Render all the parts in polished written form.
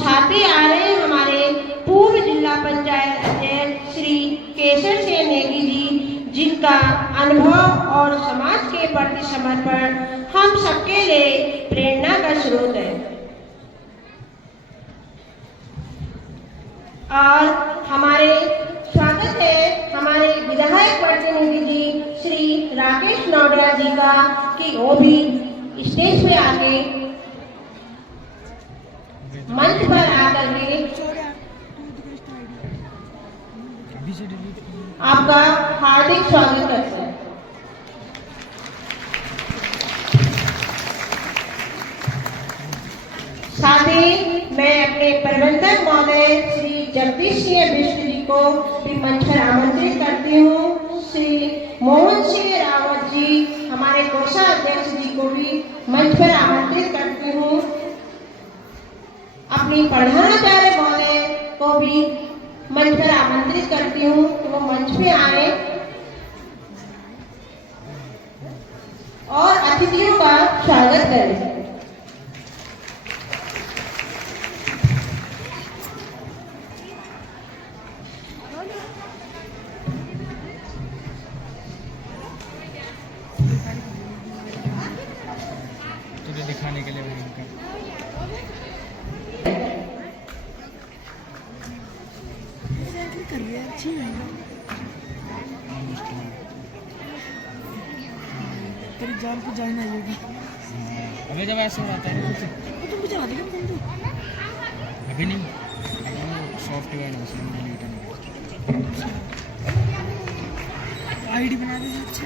साथ ही आ रहे हैं हमारे पूर्व जिला पंचायत अध्यक्ष श्री केशर सिंह नेगी जी, जिनका अनुभव और समाज के प्रति समर्पण हम सबके लिए प्रेरणा का स्रोत है। और हमारे स्वागत है हमारे विधायक प्रतिनिधि जी श्री राकेश नौडिया जी का, कि वो भी स्टेज पे आके मंच पर आकर के आपका हार्दिक स्वागत करते हैं। साथ ही मैं अपने प्रबंधक महोदय श्री जगदीश सिंह बिष्ट जी को भी मंच पर आमंत्रित करती हूँ। श्री मोहन सिंह रावत जी हमारे कोषाध्यक्ष जी को भी मंच पर आमंत्रित करती हूँ। अपनी प्रधानाचार्य महोदय को भी मंच पर आमंत्रित करती हूँ कि वो मंच पे आए और अतिथियों का स्वागत करें। तुझे दिखाने के लिए अच्छी है तेरी जान को जान आएगी। अभी जब ऐसा होता है तो तुम मुझे आ देगा तुम अभी नहीं, सॉफ्टवेयर आईडी बना दे अच्छे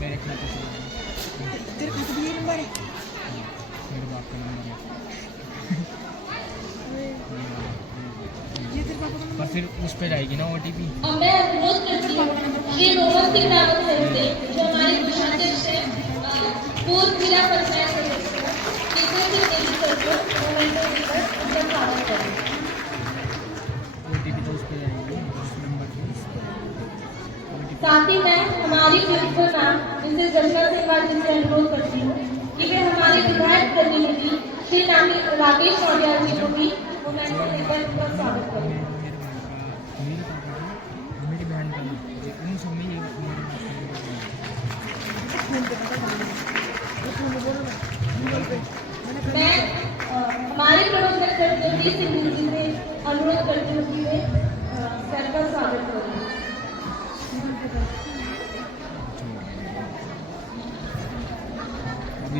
मेरे खाते से तेरे खाते में ये नंबर है, मेरे बाप का नंबर है ये तेरे पापा का नंबर, फिर उस पे जाएगी ना ओटीपी। अब मैं अनुरोध करती हूँ श्री मोहन सिंह रावत से जो हमारे कोषाध्यक्ष है, पूर्व जिला पंचायत सदस्य केशर सिंह नेगी सर को मोमेंटो देकर उनका स्वागत करें। ओटीपी तो उस पे जाएगी उस नंबर पे। साथ ही मैं हमारी प्रिंसिपल मैम मिसेस जशना सिंह से अनुरोध करती हूँ कि वे हमारे विधायक प्रतिनिधि श्री राकेश नौडिया जी को भी मोमेंटो देकर उनका स्वागत करें। मेरी बहन का उन सब में मैं हमारे प्रबंधक सर जगदीश सिंह जी से अनुरोध करती हूँ कि वे सर का स्वागत करें।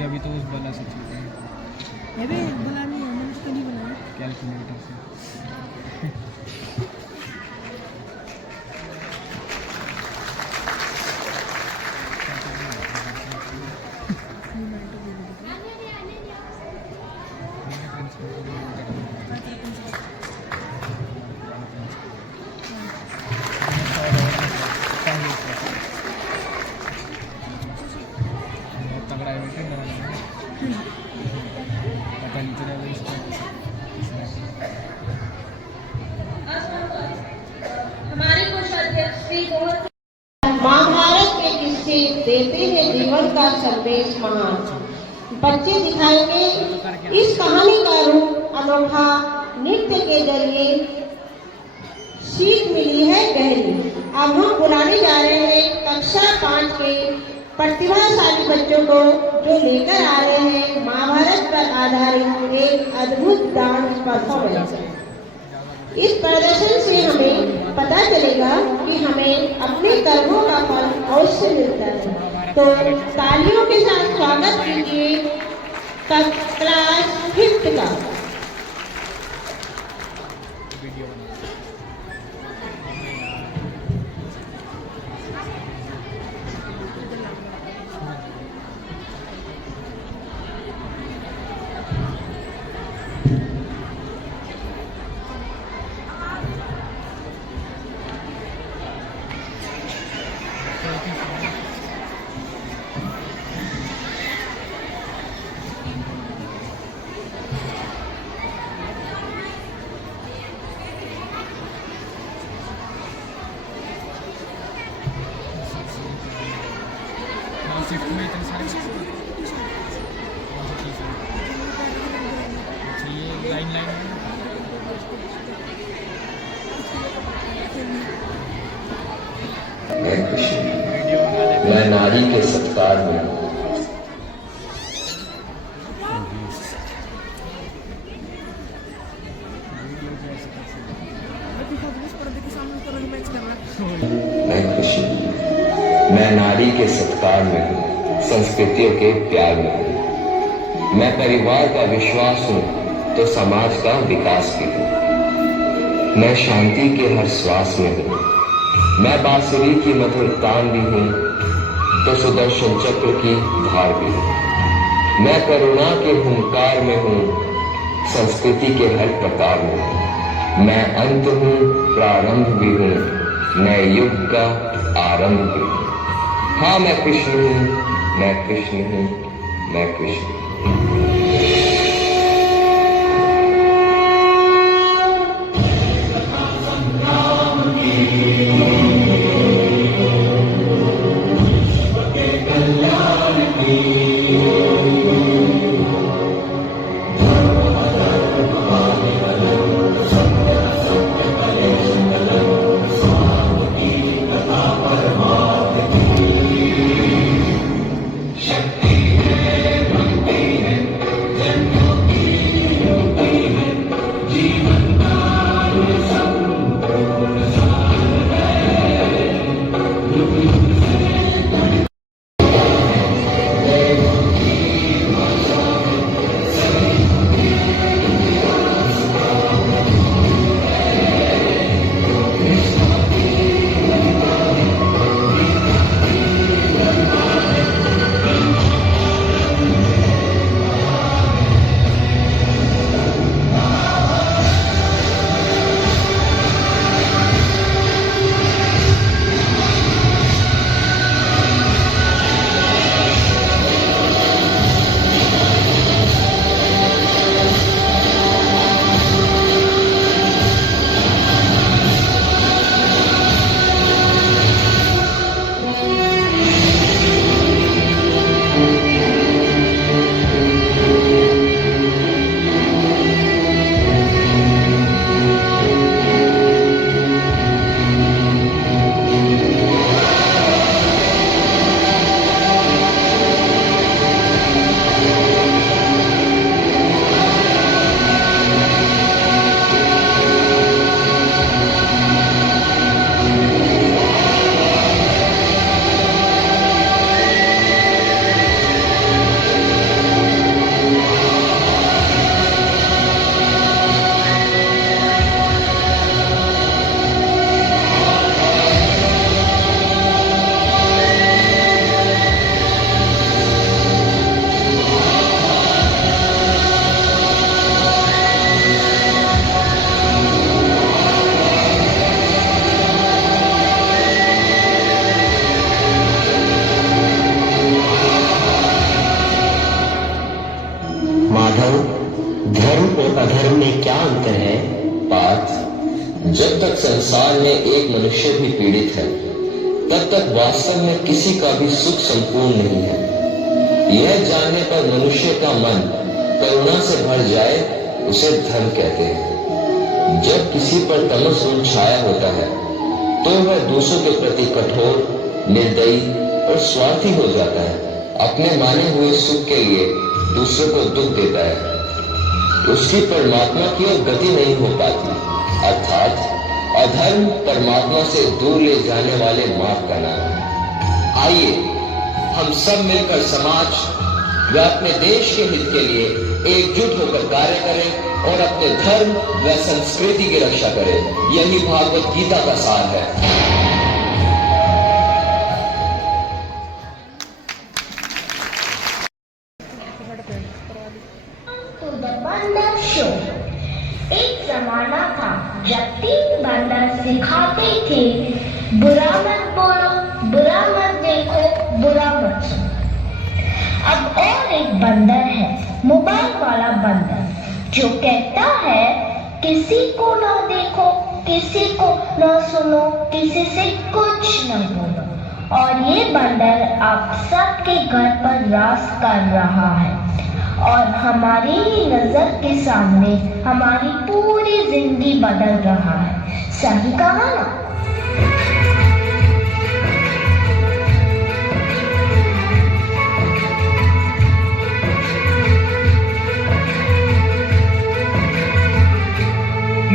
अभी तो उस बला से चलते हैं, अरे बला नहीं है, मैंने उसको नहीं बनाया कैलकुलेटर से। तगड़ा है पता नहीं चला हमारे कोषाध्यक्ष श्री मोहन महाभारत के किस्से देते हैं जीवन का संदेश महान। बच्चे दिखाएंगे इस कहानी का रूप अनोखा, नृत्य के जरिए सीख मिली है गहरी। अब हम बुलाने जा रहे हैं कक्षा 5 के प्रतिभाशाली बच्चों को, जो लेकर आ रहे हैं महाभारत पर आधारित एक अद्भुत डांस परफॉर्मेंस। इस प्रदर्शन से हमें पता चलेगा कि हमें अपने कर्मों का फल अवश्य मिलता है। तो तालियों के साथ स्वागत कीजिए क्लास 5 का। मैं खुश हूँ, मैं नारी के सत्कार में हूँ। मैं खुश हूँ, मैं नारी के सत्कार में हूँ, संस्कृतियों के प्यार में हूँ। मैं परिवार का विश्वास हूँ तो समाज का विकास भी हूँ। मैं शांति के हर श्वास में हूँ। मैं बांसुरी की मधुर तान भी हूँ तो सुदर्शन चक्र की धार भी हूँ। मैं करुणा के हुंकार में हूँ, संस्कृति के हर प्रकार में हूँ। मैं अंत हूँ, प्रारंभ भी हूँ, नए युग का आरंभ भी हूँ। हाँ, मैं कृष्ण हूँ, मैं कृष्ण हूँ, मैं कृष्ण हूँ। माधव, धर्म और अधर्म में क्या अंतर है? पार्थ, जब तक संसार में एक मनुष्य भी पीड़ित है, तब तक वास्तव में किसी का भी सुख संपूर्ण नहीं है। यह जानने पर मनुष्य का मन करुणा से भर जाए, उसे धर्म कहते हैं। जब किसी पर तमस गुण छाया होता है, तो वह दूसरों के प्रति कठोर, निर्दयी और स्वार्थी हो जाता है। अपने माने हुए सुख के लिए दूसरों को दुख देता है। उसकी परमात्मा की ओर गति नहीं हो पाती। अर्थात अधर्म परमात्मा से दूर ले जाने वाले मार्ग का नाम है। आइए हम सब मिलकर समाज व अपने देश के हित के लिए एकजुट होकर कार्य करें और अपने धर्म व संस्कृति की रक्षा करें। यही भागवत गीता का सार है। एक जमाना था जब 3 बंदर सिखाते थे, बुरा मत बोलो, बुरा मत देखो, बुरा मत सुनो। अब और एक बंदर है, मोबाइल वाला बंदर, जो कहता है किसी को ना देखो, किसी को ना सुनो, किसी से कुछ ना बोलो। और ये बंदर आप सबके घर पर राज कर रहा है और हमारी ही नजर के सामने हमारी पूरी जिंदगी बदल रहा है। सही कहा ना?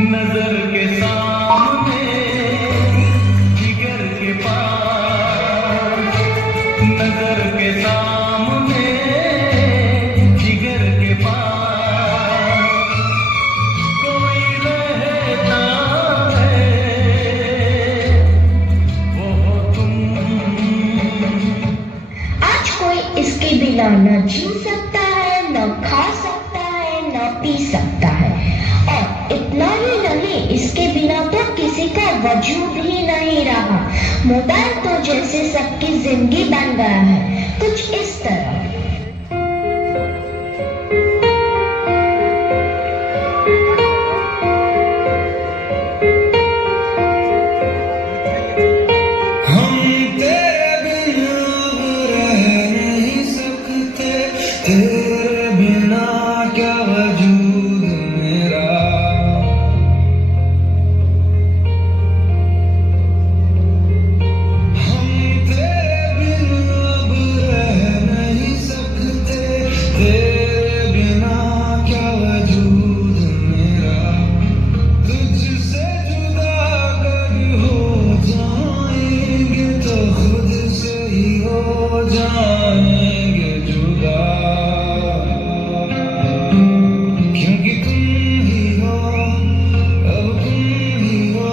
नजर के सामने जिगर के पास, नजर के सामने जिगर के पास कोई रहता है, वो हो तुम। आज कोई इसके बिना न जी सकता है, न खा सकता है, न पी सकता है। और इतना ही नहीं, इसके बिना तो किसी का वजूद ही नहीं रहा। मोबाइल तो जैसे सबकी जिंदगी बन गया है, कुछ इस तरह। हम तेरे बिना रह नहीं सकते, तेरे बिना क्या वजूद मेरा। हम तेरे बिना अब रह नहीं सकते, तेरे बिना क्या वजूद मेरा। तुझसे जुदा अगर हो जाएंगे तो खुद से ही हो जाएंगे जुदा, क्योंकि तुम ही हो, अब तुम ही हो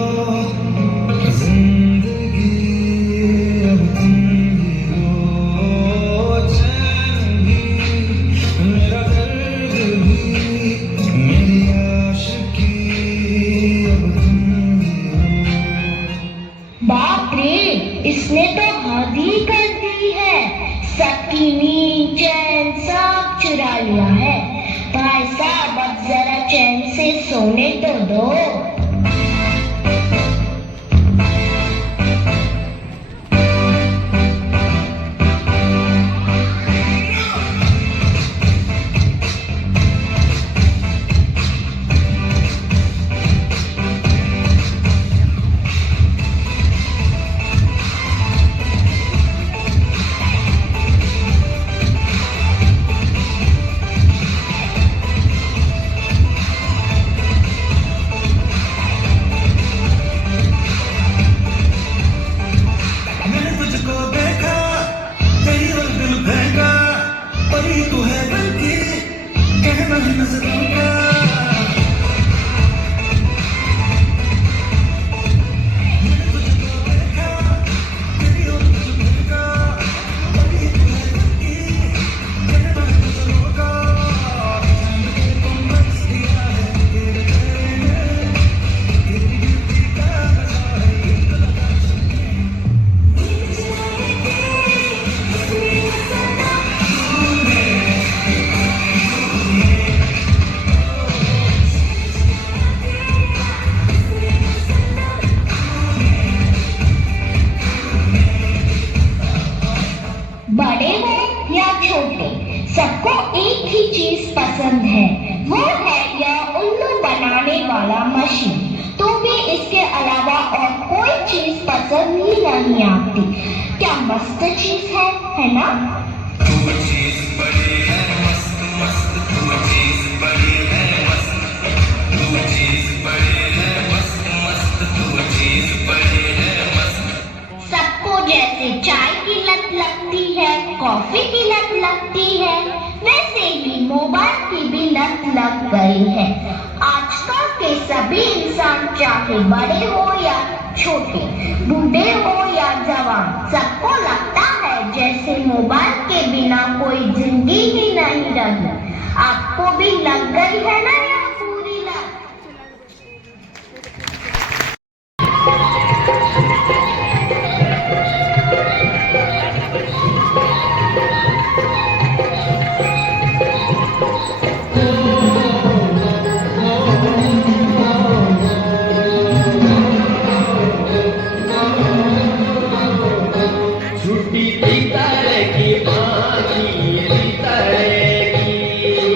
जिंदगी, अब तुम ही हो चैन भी, मेरा दर्द भी, मेरी आशिकी, अब तुम ही हो। बाप रे, इसने तो हद ही कर दी है। सबकी नींद चैन सब चुरा लिया है। भाई साहब, अब जरा चैन से सोने तो दो। मैंने तुझको देखा, तेरी ओर दिल फेंका, परी तू है बल्कि कहना है नजरों का। मैंने तुझको देखा, तेरी ओर दिल फेंका, परी तू है बल्कि कहना है नजरों का। चांद के गुंबद दिया है तेरे चेहरे, तेरी ब्यूटी का नशा है दिल लगा। बड़े हो या छोटे, सबको एक ही चीज पसंद है, वो है यह उल्लू बनाने वाला मशीन। तो भी इसके अलावा और कोई चीज पसंद ही नहीं आती। क्या मस्त चीज है ना? तू चीज बड़ी है मस्त मस्त, तू चीज बड़ी है मस्त, तू चीज बड़ी है मस्त मस्त, तू चीज बड़ी है मस्त। सबको जैसे चाय की लत लगती है, कॉफी की लत लगती है, वैसे ही मोबाइल की भी लत लग गई है। आजकल के सभी इंसान, चाहे बड़े हो या छोटे, बूढ़े हो या जवान, सबको लगता है जैसे मोबाइल के बिना कोई जिंदगी ही नहीं रही। आपको भी लग गई है ना यह पूरी लत? छुट्टी की तरह की बाकी तरह की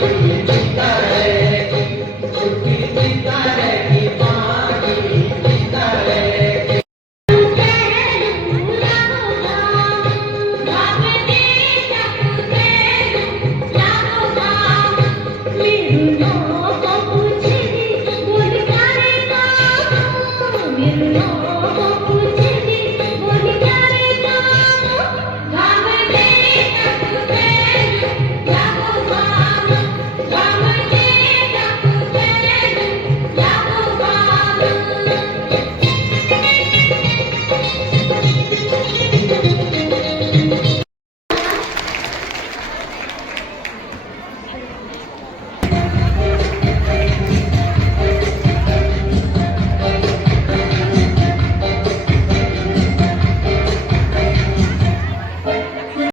Thank you.